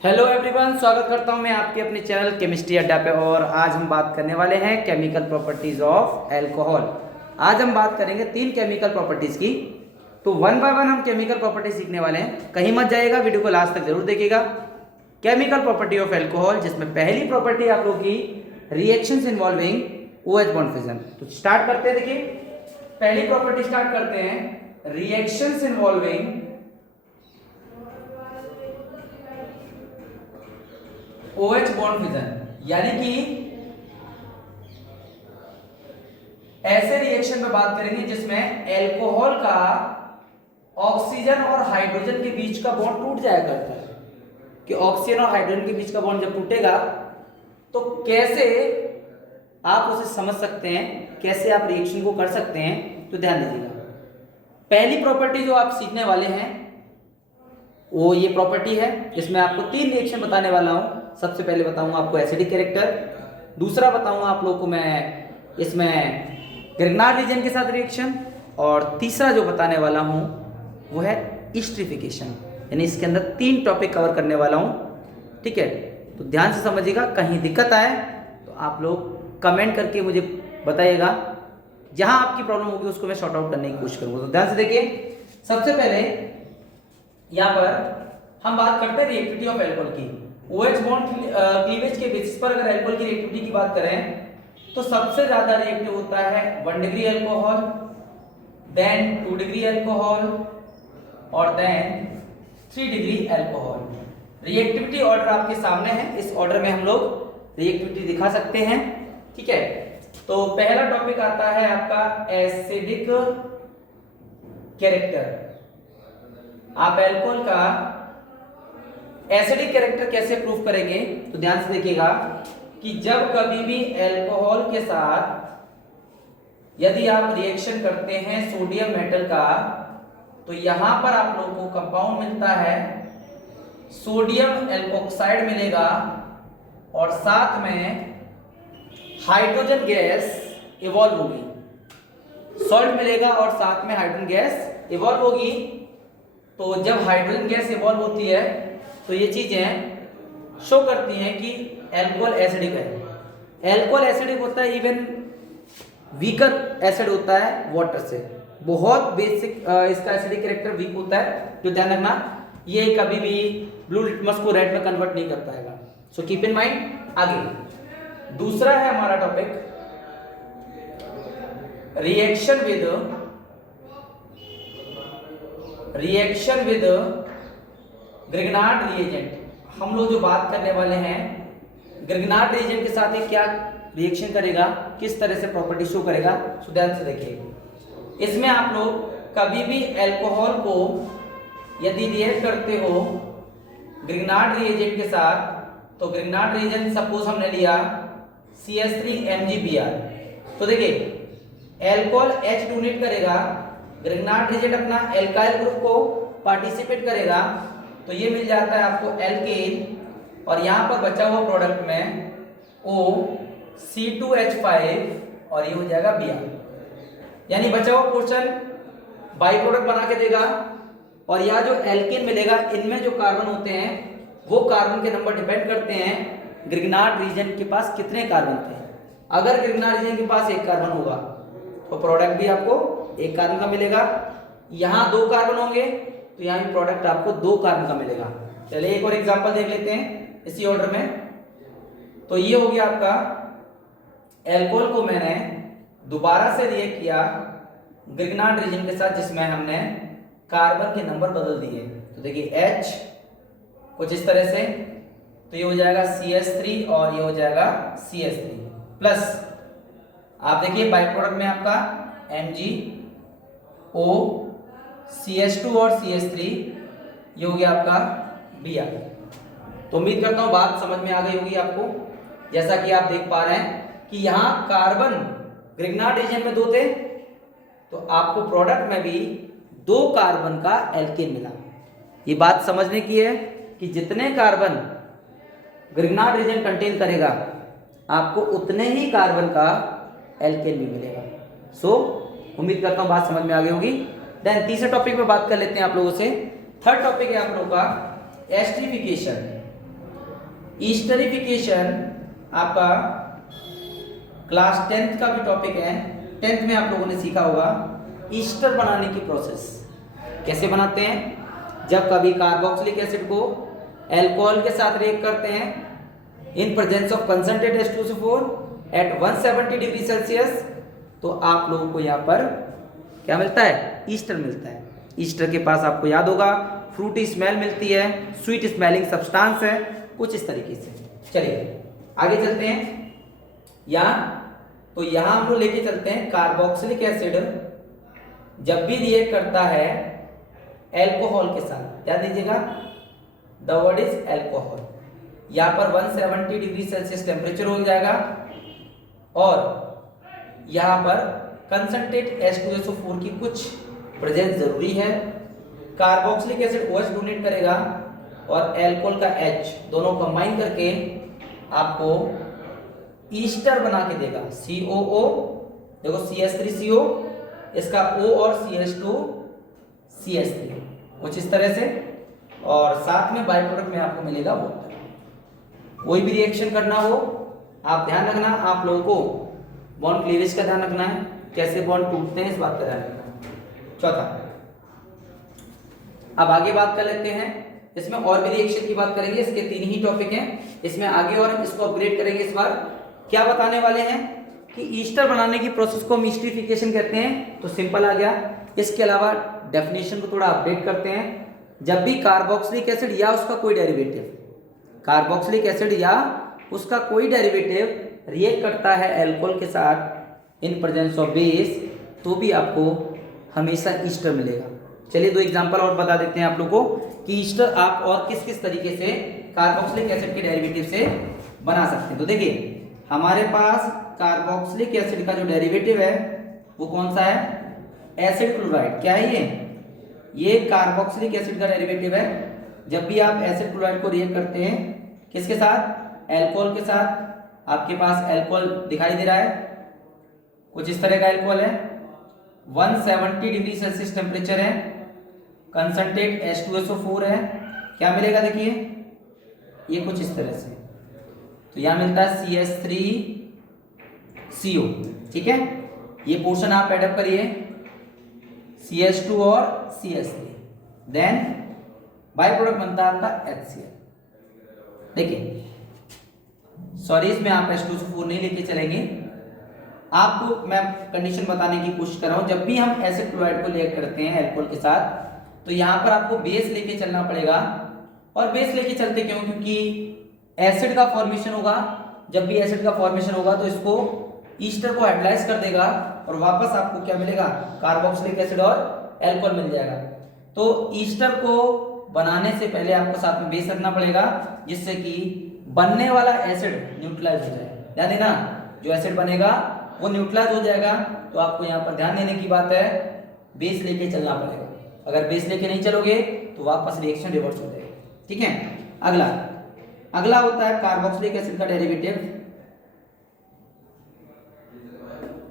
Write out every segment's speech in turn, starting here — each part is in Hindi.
हेलो एवरीवन, स्वागत करता हूं मैं आपके अपने चैनल केमिस्ट्री अड्डा पे। और आज हम बात करने वाले हैं केमिकल प्रॉपर्टीज ऑफ अल्कोहल। आज हम बात करेंगे तीन केमिकल प्रॉपर्टीज की। तो वन बाय वन हम केमिकल प्रॉपर्टी सीखने वाले हैं। कहीं मत जाइएगा, वीडियो को लास्ट तक जरूर देखिएगा। केमिकल प्रॉपर्टी ऑफ अल्कोहल, जिसमें पहली प्रॉपर्टी आप लोग की reactions involving OH bond fission. तो स्टार्ट करते हैं। देखिए, पहली प्रॉपर्टी स्टार्ट करते हैं, reactions involving OH bond fission. यानी कि ऐसे रिएक्शन में बात करेंगे जिसमें अल्कोहल का ऑक्सीजन और हाइड्रोजन के बीच का बॉन्ड टूट जाया करता है। कि ऑक्सीजन और हाइड्रोजन के बीच का बॉन्ड जब टूटेगा तो कैसे आप उसे समझ सकते हैं, कैसे आप रिएक्शन को कर सकते हैं। तो ध्यान दीजिएगा, पहली प्रॉपर्टी जो आप सीखने वाले हैं वो ये प्रॉपर्टी है। इसमें आपको तीन रिएक्शन बताने वाला हूं। सबसे पहले बताऊंगा आपको एसिडिक कैरेक्टर, दूसरा बताऊंगा आप लोगों को मैं इसमें ग्रिग्नार्ड रीजन के साथ रिएक्शन, और तीसरा जो बताने वाला हूं वो है एस्टरिफिकेशन। यानी इसके अंदर तीन टॉपिक कवर करने वाला हूं। ठीक है, तो ध्यान से समझिएगा। कहीं दिक्कत आए तो आप लोग कमेंट करके मुझे बताइएगा। जहां आपकी प्रॉब्लम होगी उसको मैं सॉर्ट आउट करने की कोशिश करूंगा। तो ध्यान से देखिए, सबसे पहले यहाँ पर हम बात करते हैं रिएक्टिविटी ऑफ अल्कोहल की। OH बॉन्ड क्लीवेज के बेसिस पर अगर अल्कोहल की रिएक्टिविटी की बात करें तो सबसे ज्यादा रिएक्टिव होता है 1 degree alcohol, then 2 degree alcohol और then 3 degree alcohol. Reactivity order आपके सामने है। इस ऑर्डर में हम लोग रिएक्टिविटी दिखा सकते हैं। ठीक है, तो पहला टॉपिक आता है आपका एसिडिक कैरेक्टर। आप अल्कोहल का एसिडिक कैरेक्टर कैसे प्रूफ करेंगे, तो ध्यान से देखिएगा कि जब कभी भी अल्कोहल के साथ यदि आप रिएक्शन करते हैं सोडियम मेटल का, तो यहां पर आप लोगों को कंपाउंड मिलता है, सोडियम एल्कोक्साइड मिलेगा और साथ में हाइड्रोजन गैस इवॉल्व होगी। सॉल्ट मिलेगा और साथ में हाइड्रोजन गैस इवॉल्व होगी। तो जब हाइड्रोजन गैस इवॉल्व होती है तो ये चीजें शो करती हैं कि अल्कोहल एसिडिक है। अल्कोहल एसिडिक होता है, इवन वीकर एसिड होता है वाटर से। बहुत बेसिक इसका एसिडिक कैरेक्टर वीक होता है। जो ध्यान रखना, ये कभी भी ब्लू लिटमस को रेड में कन्वर्ट नहीं कर पाएगा। So keep in mind. आगे दूसरा है हमारा topic, reaction with Grignard reagent. हम लोग जो बात करने वाले हैं ग्रिग्नार्ड रिएजेंट के साथ ये क्या रिएक्शन करेगा, किस तरह से प्रॉपर्टी शो करेगा। सो ध्यान से देखिए, इसमें आप लोग कभी भी अल्कोहल को यदि रिएक्ट करते हो ग्रिग्नार्ड रिएजेंट के साथ, तो ग्रिग्नार्ड रिएजेंट सपोज हमने लिया CH3MgBr। तो देखिए, अल्कोहल H डोनेट करेगा, ग्रिग्नार्ड रिएजेंट अपना एल्काइल ग्रुप को पार्टिसिपेट करेगा, तो ये मिल जाता है आपको एल्केन, और यहां पर बचा हुआ प्रोडक्ट में OC2H5 और ये हो जाएगा Br। यानी बचा हुआ पोर्शन बाई प्रोडक्ट बना के देगा। और यह जो एल्केन मिलेगा, इनमें जो कार्बन होते हैं वो कार्बन के नंबर डिपेंड करते हैं ग्रिग्नार्ड रीजन के पास कितने कार्बन थे। अगर ग्रिग्नार्ड रीजन के पास एक कार्बन होगा तो प्रोडक्ट भी आपको एक कार्बन का मिलेगा। यहां 2 कार्बन होंगे तो यहाँ भी प्रोडक्ट आपको 2 कार्बन का मिलेगा। चलिए एक और एग्जांपल देख लेते हैं इसी ऑर्डर में। तो ये हो गया आपका, अल्कोहल को मैंने दोबारा से रिएक्ट किया ग्रिग्नार्ड रीजन के साथ, जिसमें हमने कार्बन के नंबर बदल दिए। तो देखिए H कुछ इस तरह से, तो ये हो जाएगा CH3 और ये हो जाएगा CH3 प्लस। आप देखिए बाई प्रोडक्ट में आपका MgO CH2 और CH3, ये हो गया आपका Br। तो उम्मीद करता हूं बात समझ में आ गई होगी आपको। जैसा कि आप देख पा रहे हैं कि यहां कार्बन ग्रिग्नार्ड रीजन में 2 थे, तो आपको प्रोडक्ट में भी 2 कार्बन का एल्केन मिला। ये बात समझने की है कि जितने कार्बन ग्रिग्नार्ड रीजन कंटेन करेगा आपको उतने ही कार्बन का एल्केन भी मिलेगा। सो उम्मीद करता हूं बात समझ में आ गई होगी। देन तीसरे टॉपिक पे बात कर लेते हैं आप लोगों से। थर्ड टॉपिक है आप लोगों का एस्टरिफिकेशन। ईस्टरिफिकेशन आपका क्लास 10th का भी टॉपिक है। 10th में आप लोगों ने सीखा होगा ईस्टर बनाने की प्रोसेस कैसे बनाते हैं। जब कभी कार्बोक्सिलिक एसिड को अल्कोहल के साथ रिएक्ट करते हैं in presence of concentrated H2SO4 at 170 degree Celsius, तो आप लोगों को यहाँ पर क्या मिलता है, ईस्टर मिलता है। ईस्टर के पास आपको याद होगा फ्रूटी स्मेल मिलती है, स्वीट स्मेलिंग सब्सटेंस है, कुछ इस तरीके से। चलिए आगे चलते हैं। तो यहाँ हम लोग लेके चलते हैं कार्बोक्सिलिक एसिड जब भी रिएक्ट करता है एल्कोहल के साथ, ध्यान दीजिएगा द वर्ड इज एल्कोहल। यहाँ पर 170 डिग्री सेल्सियस टेम्परेचर हो जाएगा और यहाँ पर कंसंट्रेट H2SO4 की कुछ प्रेजेंस जरूरी है। कार्बोक्सिलिक एसिड OH डोनेट करेगा और एल्कोहल का H दोनों कंबाइन करके आपको ईस्टर बना के देगा। COO देखो CH3CO, इसका O और CH2CH3 कुछ इस तरह से, और साथ में बाई प्रोडक्ट में आपको मिलेगा वाटर। कोई भी रिएक्शन करना हो आप ध्यान रखना, आप लोगों को बॉन्ड क्लीवेज का ध्यान रखना है, कैसे बॉन्ड टूटते हैं इस बात का ध्यान रखना। चौथा, अब आगे बात कर लेते हैं। इसमें और भी रिएक्शन की बात करेंगे, इसके 3 ही टॉपिक हैं इसमें आगे, और हम इसको अपग्रेड करेंगे। इस बार क्या बताने वाले हैं कि ईस्टर बनाने की प्रोसेस को हम ईस्टरिफिकेशन कहते हैं, तो सिंपल आ गया। इसके अलावा डेफिनेशन को थोड़ा अपडेट करते हैं। जब भी कार्बोक्सिलिक एसिड या उसका कोई डेरिवेटिव रिएक्ट करता है अल्कोहल के साथ इन प्रेजेंस ऑफ बेस, तो भी आपको हमेशा ईस्टर मिलेगा। चलिए 2 एग्जांपल और बता देते हैं आप लोगों को कि ईस्टर आप और किस किस तरीके से कार्बोक्सिलिक एसिड के डेरिवेटिव से बना सकते हैं। तो देखिए हमारे पास कार्बोक्सिलिक एसिड का जो डेरिवेटिव है वो कौन सा है, एसिड क्लोराइड। क्या है ये कार्बोक्सिलिक एसिड का डेरिवेटिव है। जब भी आप एसिड क्लोराइड को रिएक्ट करते हैं किसके साथ, अल्कोहल के साथ, आपके पास अल्कोहल दिखाई दे रहा है, कुछ इस तरह का अल्कोहल है, 170 डिग्री सेल्सियस टेम्परेचर है, कंसंट्रेट H2SO4 है, क्या मिलेगा देखिए ये कुछ इस तरह से, तो यहां मिलता है CH3CO। ठीक है, ये पोर्शन आप एडअप करिए, CH2 और CH3, देन बाय प्रोडक्ट बनता है आपका HCl। देखिए सॉरी इसमें आप H2SO4 नहीं लेके चलेंगे, आपको मैं कंडीशन बताने की कोशिश कर रहा हूं। जब भी हम एसिड क्लोराइड को रिएक्ट करते हैं अल्कोहल के साथ, तो यहां पर आपको बेस लेके चलना पड़ेगा। और बेस लेके चलते क्यों, क्योंकि एसिड का फॉर्मेशन होगा। जब भी एसिड का फॉर्मेशन होगा तो इसको ईस्टर को हाइड्रोलाइज कर देगा और वापस आपको क्या मिलेगा, कार्बोक्सिलिक एसिड और अल्कोहल मिल जाएगा। तो ईस्टर को बनाने से पहले आपको साथ में बेस रखना पड़ेगा, जिससे कि बनने वाला एसिड न्यूट्रलाइज हो जाए। ध्यान देना, जो एसिड बनेगा वो न्यूट्रलाइज हो जाएगा। तो आपको यहाँ पर ध्यान देने की बात है, बेस लेके चलना पड़ेगा। अगर बेस लेके नहीं चलोगे तो वापस रिएक्शन रिवर्स हो जाएगा। ठीक है, अगला होता है कार्बोक्सिलिक एसिड का derivative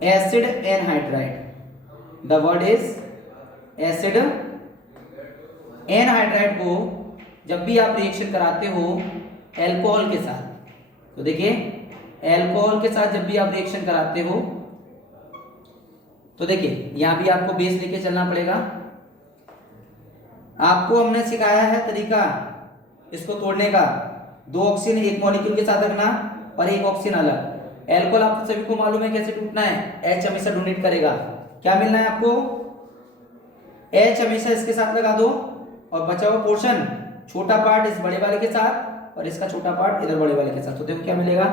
acid anhydride. The word is acid anhydride को जब भी आप रिएक्शन कराते हो अल्कोहल के साथ, तो देखिए अल्कोहल के साथ जब भी आप रिएक्शन कराते हो तो देखिए यहां भी आपको बेस लेके चलना पड़ेगा। आपको हमने सिखाया है तरीका इसको तोड़ने का, 2 ऑक्सीजन एक मॉलिक्यूल के साथ रखना और एक ऑक्सीजन अलग। अल्कोहल आप सभी को मालूम है कैसे टूटना है, H हमेशा डोनेट करेगा। क्या मिलना है आपको, H हमेशा इसके साथ लगा दो और बचा हुआ पोर्शन छोटा पार्ट इस बड़े वाले के साथ और इसका छोटा पार्ट इधर बड़े वाले के साथ। तो देखो क्या मिलेगा,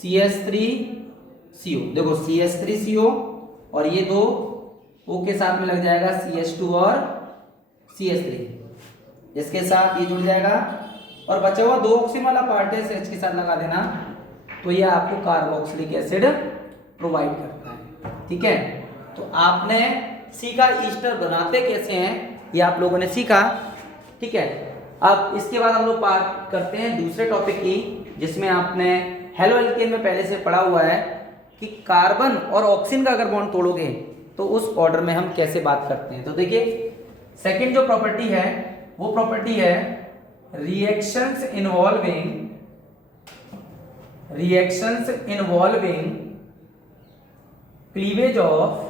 CH3CO। देखो CH3CO और ये 2 O के साथ में लग जाएगा CH2 और CH3, इसके साथ ये जुड़ जाएगा और बचा हुआ 2 ऑक्सीजन वाला पार्ट है H के साथ लगा देना। तो ये आपको कार्बोक्सिलिक एसिड प्रोवाइड करता है। ठीक है, तो आपने सीखा ईस्टर बनाते कैसे हैं, ये आप लोगों ने सीखा। ठीक है, अब इसके बाद हम लोग बात करते हैं दूसरे टॉपिक की, जिसमें आपने हेलो एल्केन में पहले से पढ़ा हुआ है कि कार्बन और ऑक्सीजन का अगर बॉन्ड तोड़ोगे तो उस ऑर्डर में हम कैसे बात करते हैं। तो देखिए सेकंड जो प्रॉपर्टी है वो प्रॉपर्टी है reactions involving reactions involving cleavage of,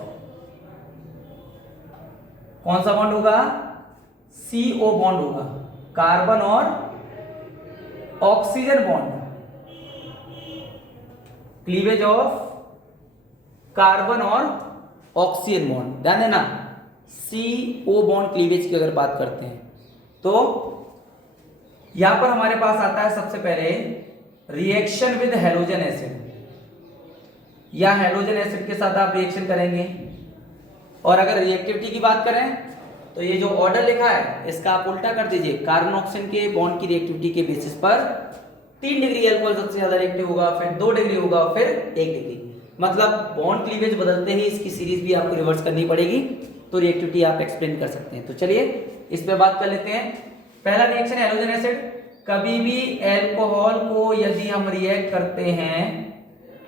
कौन सा बॉन्ड होगा, CO बॉन्ड होगा, कार्बन और oxygen bond, cleavage of carbon और ऑक्सीजन बॉन्ड, ध्यान देना CO बॉन्ड क्लीवेज की अगर बात करते हैं तो यहां पर हमारे पास आता है सबसे पहले रिएक्शन विद हैलोजन एसिड, या हैलोजन एसिड के साथ आप रिएक्शन करेंगे। और अगर रिएक्टिविटी की बात करें तो ये जो ऑर्डर लिखा है इसका आप उल्टा कर दीजिए, कार्बन ऑक्सीजन के बॉन्ड की रिएक्टिविटी के बेसिस पर 3 डिग्री अल्कोहल सबसे ज्यादा रिएक्टिव होगा, फिर 2 डिग्री होगा, फिर 1 डिग्री। मतलब बॉन्ड क्लीवेज बदलते ही इसकी सीरीज भी आपको रिवर्स करनी पड़ेगी, तो रिएक्टिविटी आप एक्सप्लेन कर सकते हैं। तो चलिए इस पे बात कर लेते हैं। पहला रिएक्शन हैलोजन एसिड, कभी भी एल्कोहल को यदि हम रिएक्ट करते हैं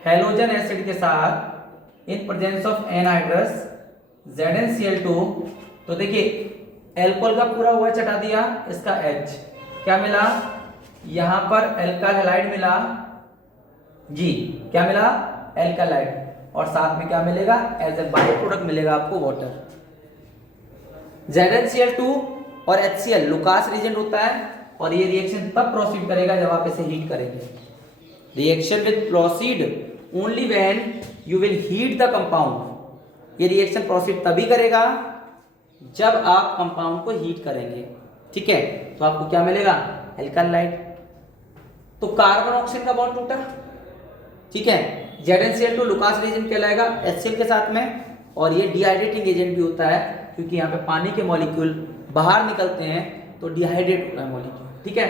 हैलोजन एसिड के साथ इन प्रेजेंस ऑफ एनहाइड्रस ZnCl2, तो देखिए एल्कोहल का पूरा हुआ चटा दिया, इसका H क्या मिला, यहां पर एल्काइल हैलाइड मिला जी, क्या मिला, एल्कालाइड, और साथ में क्या मिलेगा, एज ए बाई प्रोडक्ट मिलेगा आपको वाटर। ZnCl2 और HCl लुकास रिएजेंट होता है, और ये रिएक्शन तब प्रोसीड करेगा जब आप इसे हीट करेंगे। Reaction will proceed only when you will heat the compound, ये रिएक्शन प्रोसीड तभी करेगा जब आप कंपाउंड को हीट करेंगे, ठीक है। तो आपको क्या मिलेगा, एल्कालाइड। तो कार्बन ऑक्सीजन का बॉन्ड टूटा, ठीक है, ZnCl2 लुकास रिएजेंट कहलाएगा HCl के साथ में, और ये डिहाइड्रेटिंग एजेंट भी होता है क्योंकि यहाँ पे पानी के मॉलिक्यूल बाहर निकलते हैं तो डिहाइड्रेट होता है मॉलिक्यूल, ठीक है।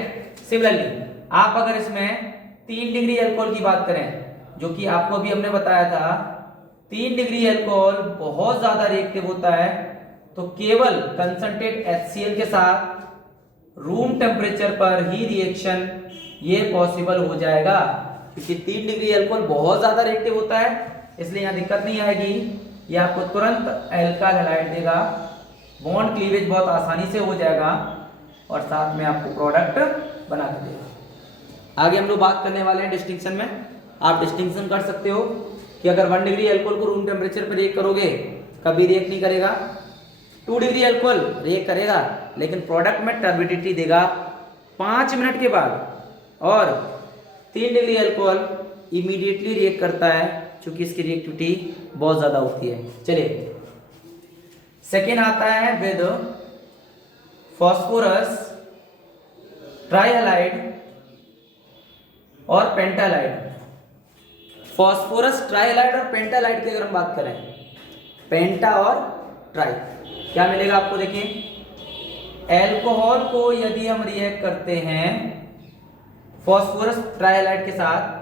सिमिलरली आप अगर इसमें 3 डिग्री अल्कोहल की बात करें, जो कि आपको अभी हमने बताया था 3 डिग्री अल्कोहल बहुत ज्यादा रिएक्टिव होता है, तो केवल कंसंट्रेट HCl के साथ रूम टेम्परेचर पर ही रिएक्शन ये पॉसिबल हो जाएगा, क्योंकि 3 डिग्री अल्कोहल बहुत ज्यादा रिएक्टिव होता है, इसलिए यहाँ दिक्कत नहीं आएगी, ये आपको तुरंत एल्काइल हैलाइड देगा, बॉन्ड क्लीवेज बहुत आसानी से हो जाएगा, और साथ में आपको प्रोडक्ट बना के देगा। आगे हम लोग बात करने वाले हैं डिस्टिंक्शन में। आप डिस्टिंक्शन कर सकते हो कि अगर 1 डिग्री अल्कोहल को रूम टेम्परेचर पर रिएक्ट करोगे कभी रिएक्ट नहीं करेगा, 2 डिग्री अल्कोहल रिएक्ट करेगा लेकिन प्रोडक्ट में टर्बिडिटी देगा 5 मिनट के बाद, और 3 डिग्री अल्कोहल इमीडिएटली रिएक्ट करता है क्योंकि इसकी रिएक्टिविटी बहुत ज्यादा होती है। चलिए सेकेंड आता है विद फॉस्फोरस ट्राइहैलाइड और पेंटालाइड। फॉस्फोरस ट्राइहैलाइड और पेंटालाइड की अगर हम बात करें, पेंटा और ट्राई, क्या मिलेगा आपको, देखिए एल्कोहल को यदि हम रिएक्ट करते हैं फॉस्फोरस ट्राइहैलाइड के साथ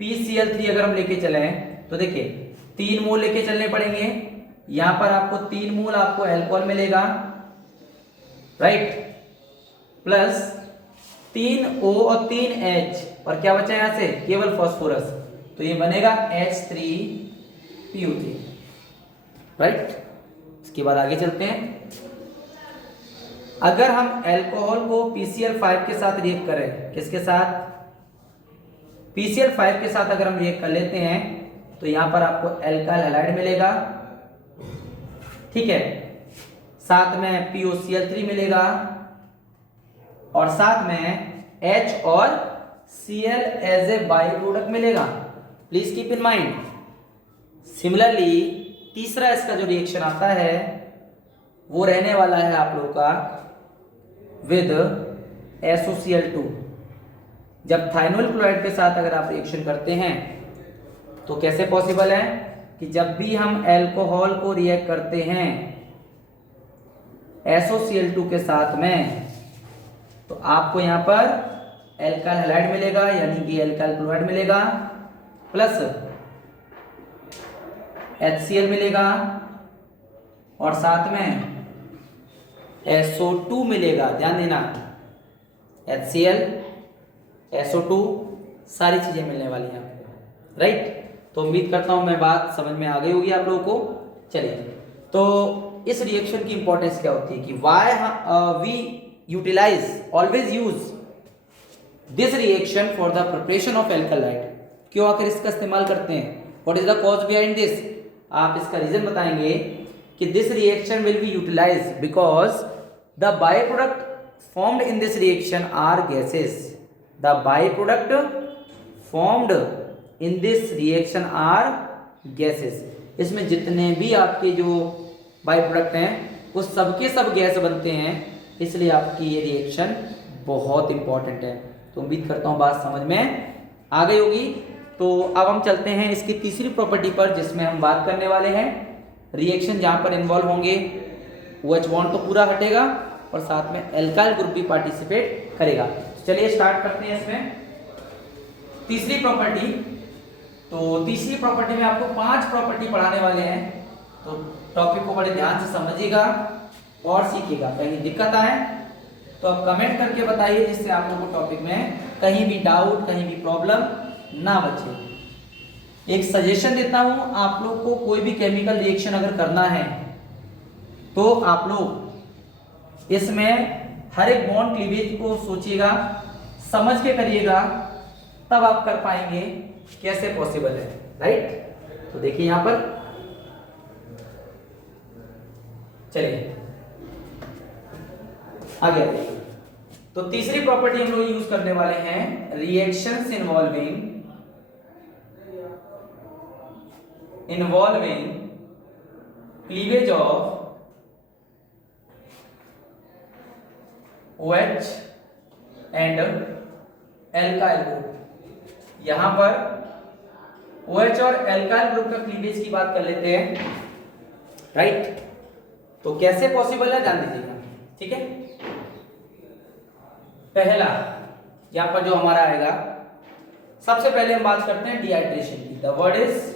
PCl3 अगर हम लेके चले तो देखिए 3 मोल लेके चलने पड़ेंगे, यहां पर आपको 3 मोल आपको एल्कोहल मिलेगा, राइट, प्लस 3O और 3H, और क्या बचा यहां से, केवल फॉस्फोरस, तो ये बनेगा H3PO3, राइट। इसके बाद आगे चलते हैं। अगर हम एल्कोहल को PCl5 के साथ रिएक्ट करें, किसके साथ, PCl5 के साथ अगर हम रिएक्ट कर लेते हैं तो यहां पर आपको एल्काइल हैलाइड मिलेगा, ठीक है, साथ में POCl3 मिलेगा, और साथ में H और Cl as a by product मिलेगा। Please keep in mind. Similarly तीसरा इसका जो रिएक्शन आता है वो रहने वाला है आप लोगों का विद SOCl2। जब थाइनोल क्लोराइड के साथ अगर आप रिएक्शन करते हैं तो कैसे पॉसिबल है कि जब भी हम एल्कोहल को रिएक्ट करते हैं SOCl2 के साथ में तो आपको यहां पर एल्काइल हैलाइड मिलेगा, यानी कि एल्काइल क्लोराइड मिलेगा, प्लस HCl मिलेगा, और साथ में SO2 मिलेगा। ध्यान देना, HCl SO2 सारी चीजें मिलने वाली हैं आपको, राइट। तो उम्मीद करता हूं मैं बात समझ में आ गई होगी आप लोगों को। चलिए, तो इस रिएक्शन की इंपॉर्टेंस क्या होती है कि why we utilize always use this reaction for the preparation of alkyl halide. क्यों आखिर इसका इस्तेमाल करते हैं? What is the cause behind this? आप इसका रीजन बताएंगे कि this reaction will be utilized because the by product formed in this reaction are gases. The byproduct formed in this reaction are gases. इसमें जितने भी आपके जो बाय प्रोडक्ट हैं वो सबके सब गैस बनते हैं, इसलिए आपकी ये रिएक्शन बहुत इंपॉर्टेंट है। तो उम्मीद करता हूँ बात समझ में आ गई होगी। तो अब हम चलते हैं इसकी तीसरी प्रॉपर्टी पर, जिसमें हम बात करने वाले हैं रिएक्शन जहाँ पर इन्वॉल्व होंगे OH बॉन्ड तो पूरा हटेगा और साथ में एल्काइल ग्रुप भी पार्टिसिपेट करेगा। चलिए स्टार्ट करते हैं इसमें तीसरी प्रॉपर्टी। तो तीसरी प्रॉपर्टी में आपको 5 प्रॉपर्टी पढ़ाने वाले हैं, तो टॉपिक को बड़े ध्यान से समझिएगा और सीखिएगा। कहीं दिक्कत आए तो आप कमेंट करके बताइए, जिससे आप लोगों को टॉपिक में कहीं भी डाउट, कहीं भी प्रॉब्लम ना बचे। एक सजेशन देता हूं, आप लोग को कोई भी केमिकल रिएक्शन अगर करना है तो आप लोग इसमें हर एक बॉन्ड क्लीवेज को सोचिएगा, समझ के करिएगा, तब आप कर पाएंगे। कैसे पॉसिबल है, राइट? तो देखिए यहां पर, चलिए आगे आते हैं। तो तीसरी प्रॉपर्टी हम लोग यूज करने वाले हैं reactions involving cleavage of OH and alkyl group. यहां पर OH और एल्काइल ग्रुप का क्लीवेज की बात कर लेते हैं, राइट? तो कैसे पॉसिबल है ध्यान दीजिएगा, ठीक है? पहला यहां पर जो हमारा आएगा, सबसे पहले हम बात करते हैं डिहाइड्रेशन की। The word is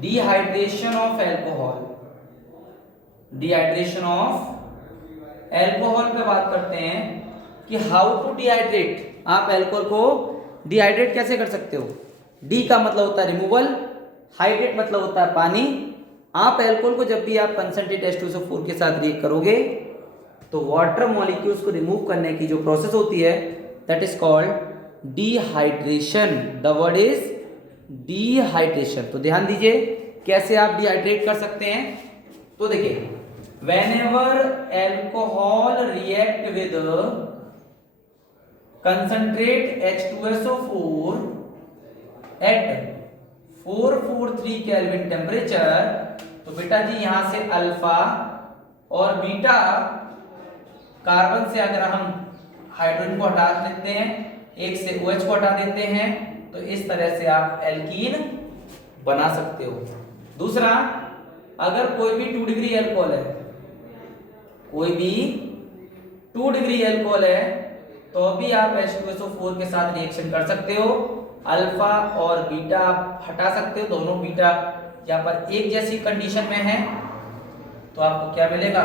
dehydration of alcohol. Dehydration of alcohol पे बात करते हैं कि हाउ टू डिहाइड्रेट। आप एल्कोहल को डिहाइड्रेट कैसे कर सकते हो? डी का मतलब होता है रिमूवल, हाइड्रेट मतलब होता है पानी। आप एल्कोहल को जब भी आप कंसंट्रेट H2SO4 के साथ रिएक्ट करोगे तो वाटर मॉलिक्यूल्स को रिमूव करने की जो प्रोसेस होती है that is called dehydration. The word is dehydration. तो ध्यान दीजिए कैसे आप डिहाइड्रेट कर सकते हैं। तो देखिए, whenever alcohol react with concentrate H2SO4 at 443 kelvin temperature, तो बेटा जी यहां से अल्फा और बीटा कार्बन से अगर हम हाइड्रोजन को हटा देते हैं, एक से OH को हटा देते हैं, तो इस तरह से आप एल्कीन बना सकते हो। दूसरा, अगर कोई भी 2 डिग्री एल्कोहल है, कोई भी 2 डिग्री एल्कोहल है, तो अभी आप H2SO4 के साथ रिएक्शन कर सकते हो। अल्फा और बीटा आप हटा सकते हो, दोनों बीटा यहाँ पर एक जैसी कंडीशन में है, तो आपको क्या मिलेगा?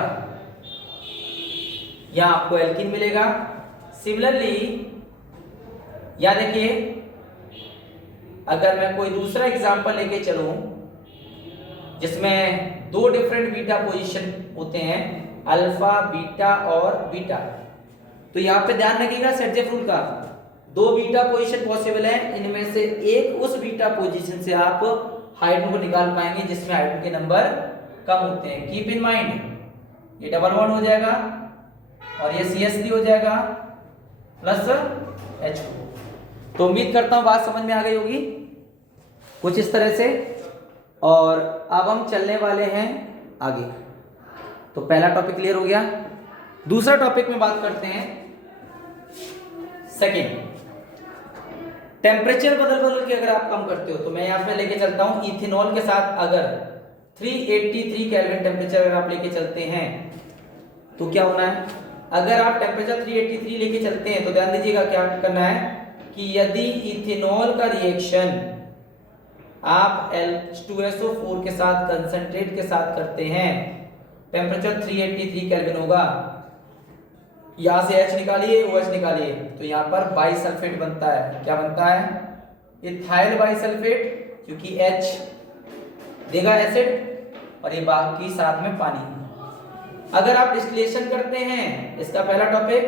यहाँ आपको एल्कीन मिलेगा। सिमिलरली या देखिए, अगर मैं कोई दूसरा एग्जांपल लेके चलूं जिसमें 2 डिफरेंट बीटा पोजीशन होते हैं, अल्फा, बीटा और बीटा, तो यहाँ पे ध्यान रखिएगा सेट रूल का। 2 बीटा पोजीशन पॉसिबल है, इनमें से एक उस बीटा पोजीशन से आप हाइड्रोजन को निकाल पाएंगे जिसमें हाइड्रोजन के नंबर कम होते हैं। कीप इन माइंड, ये डबल बॉन्ड हो जाएगा और ये CH3 हो जाएगा प्लस H2। तो उम्मीद करता हूं बात समझ में आ गई होगी कुछ इस तरह से। और अब हम चलने वाले हैं आगे। तो पहला टॉपिक क्लियर हो गया। दूसरा टॉपिक में बात करते हैं सेकेंड। टेम्परेचर बदल बदल के अगर आप कम करते हो, तो मैं यहां पे लेके चलता हूं इथेनॉल के साथ अगर 383 केल्विन टेम्परेचर अगर आप लेके चलते हैं तो क्या होना है? अगर आप टेम्परेचर 383 लेके चलते हैं तो ध्यान दीजिएगा क्या करना है कि यदि इथेनॉल का रिएक्शन आप H2SO4 के साथ कंसंट्रेट के साथ करते हैं, टेम्परेचर 383 केल्विन होगा। यहां से H निकालिए, OH निकालिए, तो यहां पर बाइसल्फेट बनता है। क्या बनता है? इथाइल बाइसल्फेट, क्योंकि H देगा एसिड और ये बाकी साथ में पानी। अगर आप डिस्टिलेशन करते हैं, इसका पहला टॉपिक।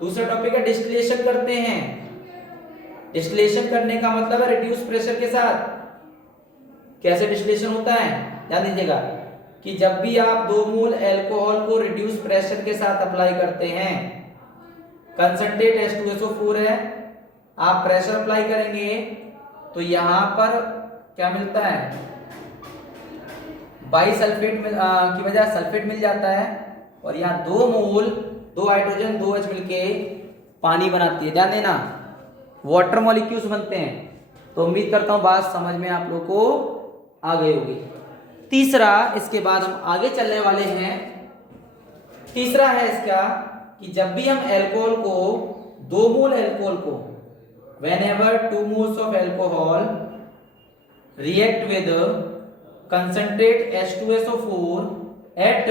दूसरा टॉपिक है डिस्टिलेशन करते हैं। डिस्टिलेशन करने का मतलब है रिड्यूस प्रेशर के साथ। कैसे डिस्टिलेशन होता है ध्यान दीजिएगा कि जब भी आप 2 मोल अल्कोहल को रिड्यूस प्रेशर के साथ अप्लाई करते हैं, कंसंट्रेट H2SO4 है, आप प्रेशर अप्लाई करेंगे तो यहां पर क्या मिलता है, बाइसल्फेट की बजाय सल्फेट मिल जाता है और यहाँ 2 मोल 2 हाइड्रोजन 2 H मिलके पानी बनाती है। ध्यान देना वाटर मॉलिक्यूल्स बनते हैं। तो उम्मीद करता हूं बात समझ में आप लोग को आ गई होगी। तीसरा, इसके बाद हम आगे चलने वाले हैं। तीसरा है इसका कि जब भी हम अल्कोहल को 2 मोल अल्कोहल को whenever 2 moles of alcohol react with concentrate H2SO4 at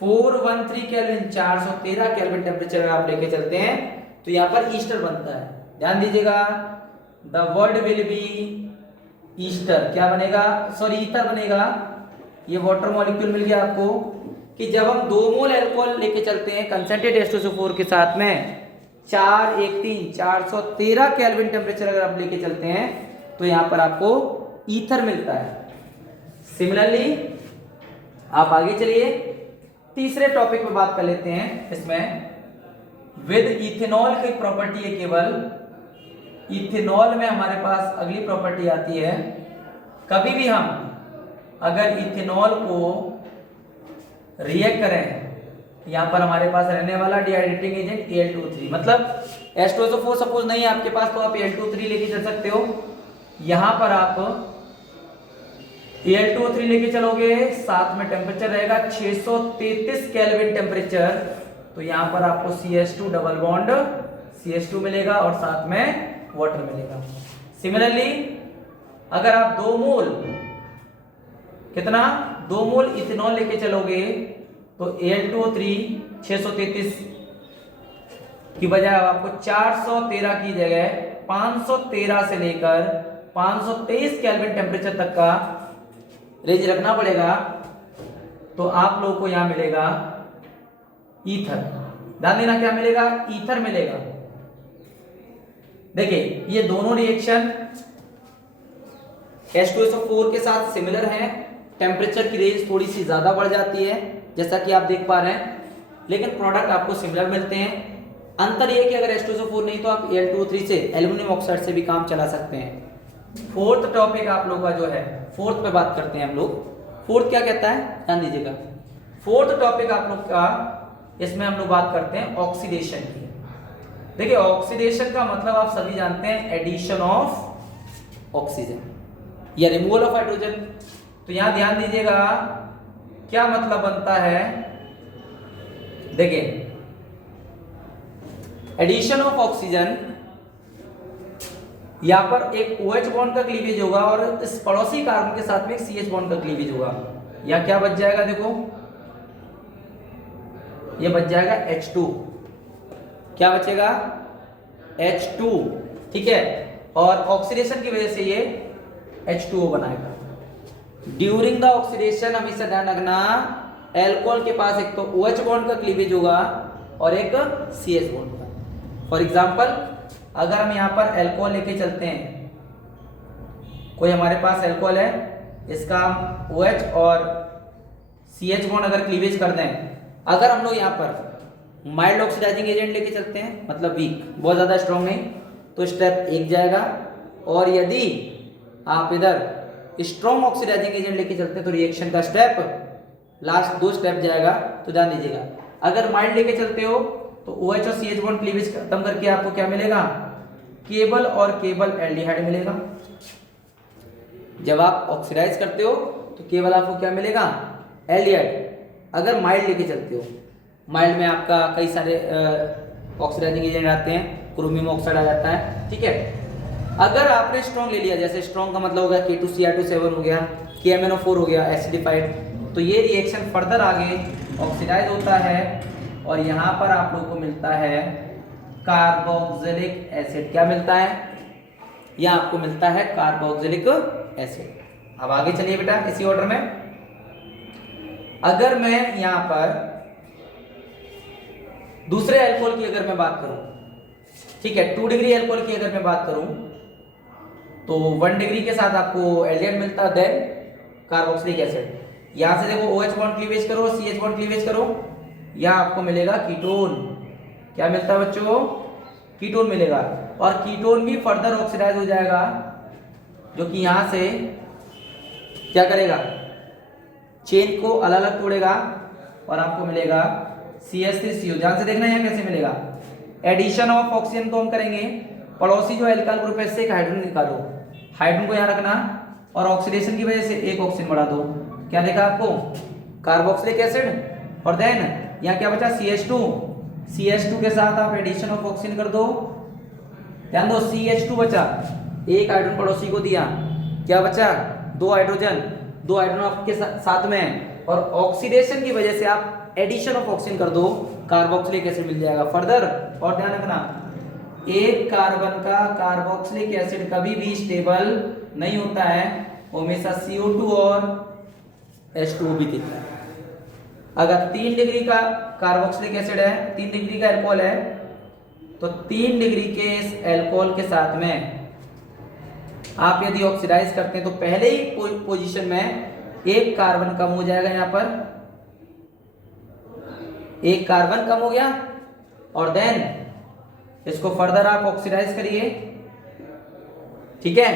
413 kelvin 413 kelvin temperature आप लेके चलते हैं तो यहाँ पर ईस्टर बनता है। ध्यान दीजिएगा the word will be Easter. क्या बनेगा, सॉरी ईथर बनेगा। ये वाटर मॉलिक्यूल मिल गया आपको कि जब हम 2 मोल अल्कोहल लेके चलते हैं कंसंट्रेट H2SO4 के साथ में 413 केल्विन टेम्परेचर अगर आप लेके चलते हैं तो यहाँ पर आपको ईथर मिलता है। सिमिलरली आप आगे चलिए, तीसरे टॉपिक पे बात कर लेते हैं। इसमें विद इथेनॉल की प्रॉपर्टी है, केवल इथेनॉल में हमारे पास अगली प्रॉपर्टी आती है, कभी भी हम अगर इथेनॉल को रिएक्ट करें, यहाँ पर हमारे पास रहने वाला डिहाइड्रेटिंग एजेंट Al2O3, मतलब H2SO4 सपोज नहीं है आपके पास तो आप Al2O3 लेके चल सकते हो। यहाँ पर आप Al2O3 लेके चलोगे, साथ में टेम्परेचर रहेगा 633 केल्विन टेम्परेचर, तो यहाँ पर आपको CH2 डबल बॉन्ड CH2 मिलेगा और साथ में वाटर मिलेगा। सिमिलरली अगर आप 2 मोल कितना 2 मोल इथेनॉल लेके चलोगे तो Al2O3 633 की बजाय आपको 413 की जगह 513 से लेकर 523 केल्विन टेम्परेचर तक का रेंज रखना पड़ेगा, तो आप लोगों को यहां मिलेगा ईथर। ध्यान देना क्या मिलेगा, ईथर मिलेगा। देखिए ये दोनों रिएक्शन H2SO4 के साथ सिमिलर हैं, टेम्परेचर की रेंज थोड़ी सी ज्यादा बढ़ जाती है जैसा कि आप देख पा रहे हैं, लेकिन प्रोडक्ट आपको सिमिलर मिलते हैं। अंतर यह कि अगर H2SO4 नहीं तो आप Al2O3 से एल्युमिनियम ऑक्साइड से भी काम चला सकते हैं। फोर्थ टॉपिक आप लोग का जो है, फोर्थ पे बात करते हैं हम लोग। फोर्थ क्या कहता है ध्यान दीजिएगा। फोर्थ टॉपिक आप लोग का, इसमें हम लोग बात करते हैं ऑक्सीडेशन की। देखिए ऑक्सीडेशन का मतलब आप सभी जानते हैं एडिशन ऑफ ऑक्सीजन या रिमूवल ऑफ हाइड्रोजन। तो यहां ध्यान दीजिएगा क्या मतलब बनता है। देखिए एडिशन ऑफ ऑक्सीजन, यहां पर एक OH बॉन्ड का क्लीवेज होगा और इस पड़ोसी कार्बन के साथ में एक CH बॉन्ड का क्लीवेज होगा। या क्या बच जाएगा, देखो ये बच जाएगा H2। क्या बचेगा, H2, ठीक है। और ऑक्सीडेशन की वजह से ये H2O बनाएगा। ड्यूरिंग द ऑक्सीडेशन हमेशा ध्यान रखना अल्कोहल के पास एक तो OH बॉन्ड का क्लीवेज होगा और एक CH बॉन्ड का। फॉर एग्जांपल अगर हम यहाँ पर अल्कोहल लेके चलते हैं, कोई हमारे पास अल्कोहल है, इसका OH और CH बॉन्ड अगर क्लीवेज कर दें, अगर हम लोग यहाँ पर माइल्ड ऑक्सीडाइजिंग एजेंट लेके चलते हैं, मतलब वीक, बहुत ज्यादा स्ट्रॉन्ग नहीं, तो स्टेप 1 जाएगा। और यदि आप इधर स्ट्रॉन्ग ऑक्सीडाइजिंग एजेंट लेके चलते हैं तो रिएक्शन का स्टेप लास्ट 2 स्टेप जाएगा। तो ध्यान दीजिएगा अगर माइल्ड लेके चलते हो तो OH और CH बॉन्ड क्लीवेज खत्म करके आपको क्या मिलेगा, केबल और केबल एल्डिहाइड मिलेगा। जब आप ऑक्सीडाइज करते हो तो केवल आपको क्या मिलेगा, एल्डिहाइड। अगर माइल्ड लेके चलते हो, माइल्ड में आपका कई सारे ऑक्सीडाइजिंग एजेंट आते हैं, क्रोमियम ऑक्साइड आ जाता है, ठीक है। अगर आपने स्ट्रॉन्ग ले लिया, जैसे स्ट्रॉन्ग का मतलब हो गया K2Cr2 हो गया, KMnO4 हो गया एसिडिफाइड, तो ये रिएक्शन फर्दर आगे ऑक्सीडाइज होता है और यहाँ पर आप लोग को मिलता है कार्बोक्सिलिक एसिड। क्या मिलता है, यह आपको मिलता है कार्बोक्सिलिक एसिड। अब आगे चलिए बेटा इसी ऑर्डर में। अगर मैं यहाँ पर दूसरे अल्कोहल की अगर मैं बात करूं, ठीक है। 2 डिग्री एल्कोहल की अगर मैं बात करूं तो 1 डिग्री के साथ आपको एल्डिहाइड मिलता है, देन कार्बोक्सिलिक एसिड। यहां से देखो OH बॉन्ड क्लीवेज करो, CH बॉन्ड क्लीवेज करो, यहां आपको मिलेगा कीटोन। क्या मिलता है बच्चों? कीटोन मिलेगा। और कीटोन भी फर्दर ऑक्सीडाइज हो जाएगा, जो कि यहां से क्या करेगा, चेन को अलग अलग तोड़ेगा और आपको मिलेगा CH3CO। ध्यान से देखना है कैसे मिलेगा। एडिशन ऑफ ऑक्सीजन तो हम करेंगे, पड़ोसी जो एल्काइल ग्रुप है इससे एक हाइड्रोजन निकालो, हाइड्रोजन को यहाँ रखना और ऑक्सीडेशन की वजह से एक ऑक्सीजन बढ़ा दो। क्या देखा आपको? Carboxylic acid. और देन यहाँ क्या बचा? CH2। CH2 के साथ आप एडिशन ऑफ ऑक्सीजन कर दो, ध्यान दो CH2 बचा, एक हाइड्रोजन पड़ोसी को दिया, क्या बचा? 2 हाइड्रोजन, 2 हाइड्रोजन आपके साथ में, और ऑक्सीडेशन की वजह से आप एडिशन ऑफ ऑक्सीजन कर दो, कार्बोक्सिलिक एसिड मिल जाएगा फर्दर। और ध्यान रखना, एक कार्बन का कार्बोक्सिलिक एसिड कभी भी स्टेबल नहीं होता है, वो हमेशा CO2 और H2O भी देता है। अगर 3 डिग्री का कार्बोक्सिलिक एसिड है, 3 डिग्री का अल्कोहल है, तो 3 डिग्री के इस अल्कोहल के साथ में आप यदि ऑक्सीडाइज करते हैं तो पहले ही पोजीशन में एक कार्बन कम हो जाएगा, यहां पर एक कार्बन कम हो गया, और देन इसको फर्दर आप ऑक्सीडाइज करिए, ठीक है,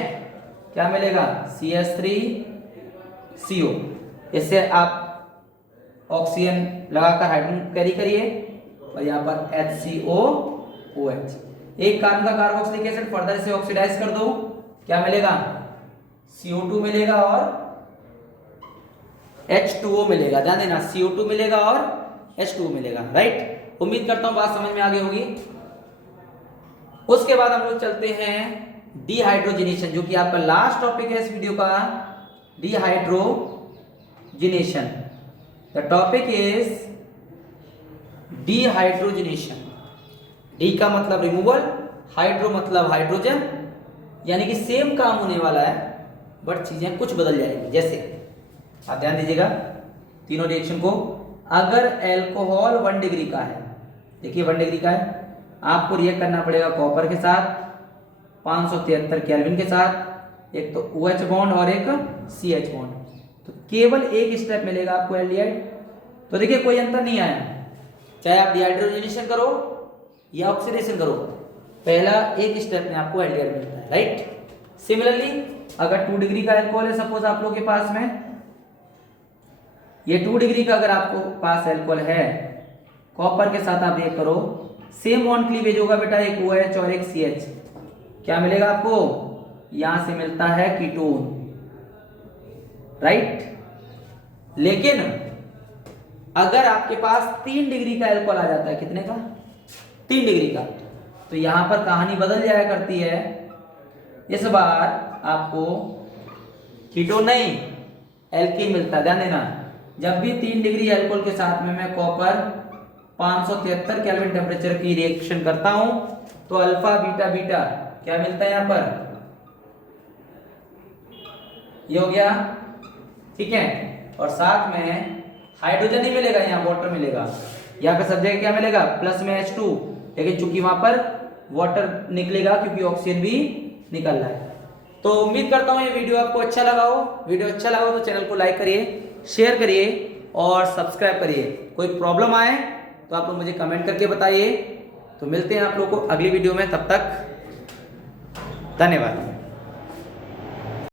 क्या मिलेगा? CH3CO। इससे आप ऑक्सीजन लगाकर हाइड्रोजन कैरी करिए और यहाँ पर HCOOH। एक कार्बन का कार्बोक्सिलिक एसिड फर्दर से ऑक्सीडाइज कर दो, क्या मिलेगा? CO2 मिलेगा और H2O मिलेगा। ध्यान देना, CO2 मिलेगा और H2O मिलेगा, राइट। उम्मीद करता हूं बात समझ में आ गई होगी। उसके बाद हम लोग चलते हैं डिहाइड्रोजिनेशन, जो कि आपका लास्ट टॉपिक है इस वीडियो का, dehydrogenation. The topic is dehydrogenation. D का मतलब रिमूवल, हाइड्रो मतलब हाइड्रोजन, यानी कि सेम काम होने वाला है बट चीजें कुछ बदल जाएंगी। जैसे आप ध्यान दीजिएगा तीनों रिएक्शन को। अगर एल्कोहल 1 डिग्री का है, देखिए 1 डिग्री का है, आपको रिएक्ट करना पड़ेगा कॉपर के साथ 573 केल्विन के साथ, एक तो OH बॉन्ड और एक CH बॉन्ड, तो केवल एक स्टेप मिलेगा आपको एल्डिहाइड। तो देखिए कोई अंतर नहीं आया, चाहे आप डिहाइड्रोजनेशन करो या ऑक्सीडेशन करो, पहला एक स्टेप में आपको एल्डिहाइड मिलता है, राइट। सिमिलरली अगर 2 डिग्री का एल्कोहल है सपोज आप लोग के पास में, ये 2 डिग्री का अगर आपको पास एल्कोहल है, कॉपर के साथ आप ये करो, सेम बॉन्ड क्लीवेज होगा बेटा, एक OH और एक CH, क्या मिलेगा आपको? यहां से मिलता है कीटोन, राइट। लेकिन अगर आपके पास 3 डिग्री का एल्कोहल आ जाता है, कितने का? 3 डिग्री का, तो यहां पर कहानी बदल जाया करती है। इस बार आपको कीटोन नहीं एल्कीन मिलता है। ध्यान देना, जब भी 3 डिग्री एल्कोहल के साथ में मैं कॉपर 573 केल्विन टेम्परेचर की रिएक्शन करता हूं तो अल्फा बीटा बीटा क्या मिलता है यहां पर? ये हो गया, ठीक है। और साथ में हाइड्रोजन नहीं मिलेगा, यहाँ वाटर मिलेगा। यहाँ पे सब जगह क्या मिलेगा? प्लस में H2, लेकिन चूंकि वहां पर वाटर निकलेगा क्योंकि ऑक्सीजन भी निकल रहा है। तो उम्मीद करता हूँ ये वीडियो आपको अच्छा लगा हो। वीडियो अच्छा लगा हो तो चैनल को लाइक करिए, शेयर करिए और सब्सक्राइब करिए। कोई प्रॉब्लम आए तो आप लोग मुझे कमेंट करके बताइए। तो मिलते हैं आप लोग को अगली वीडियो में, तब तक धन्यवाद।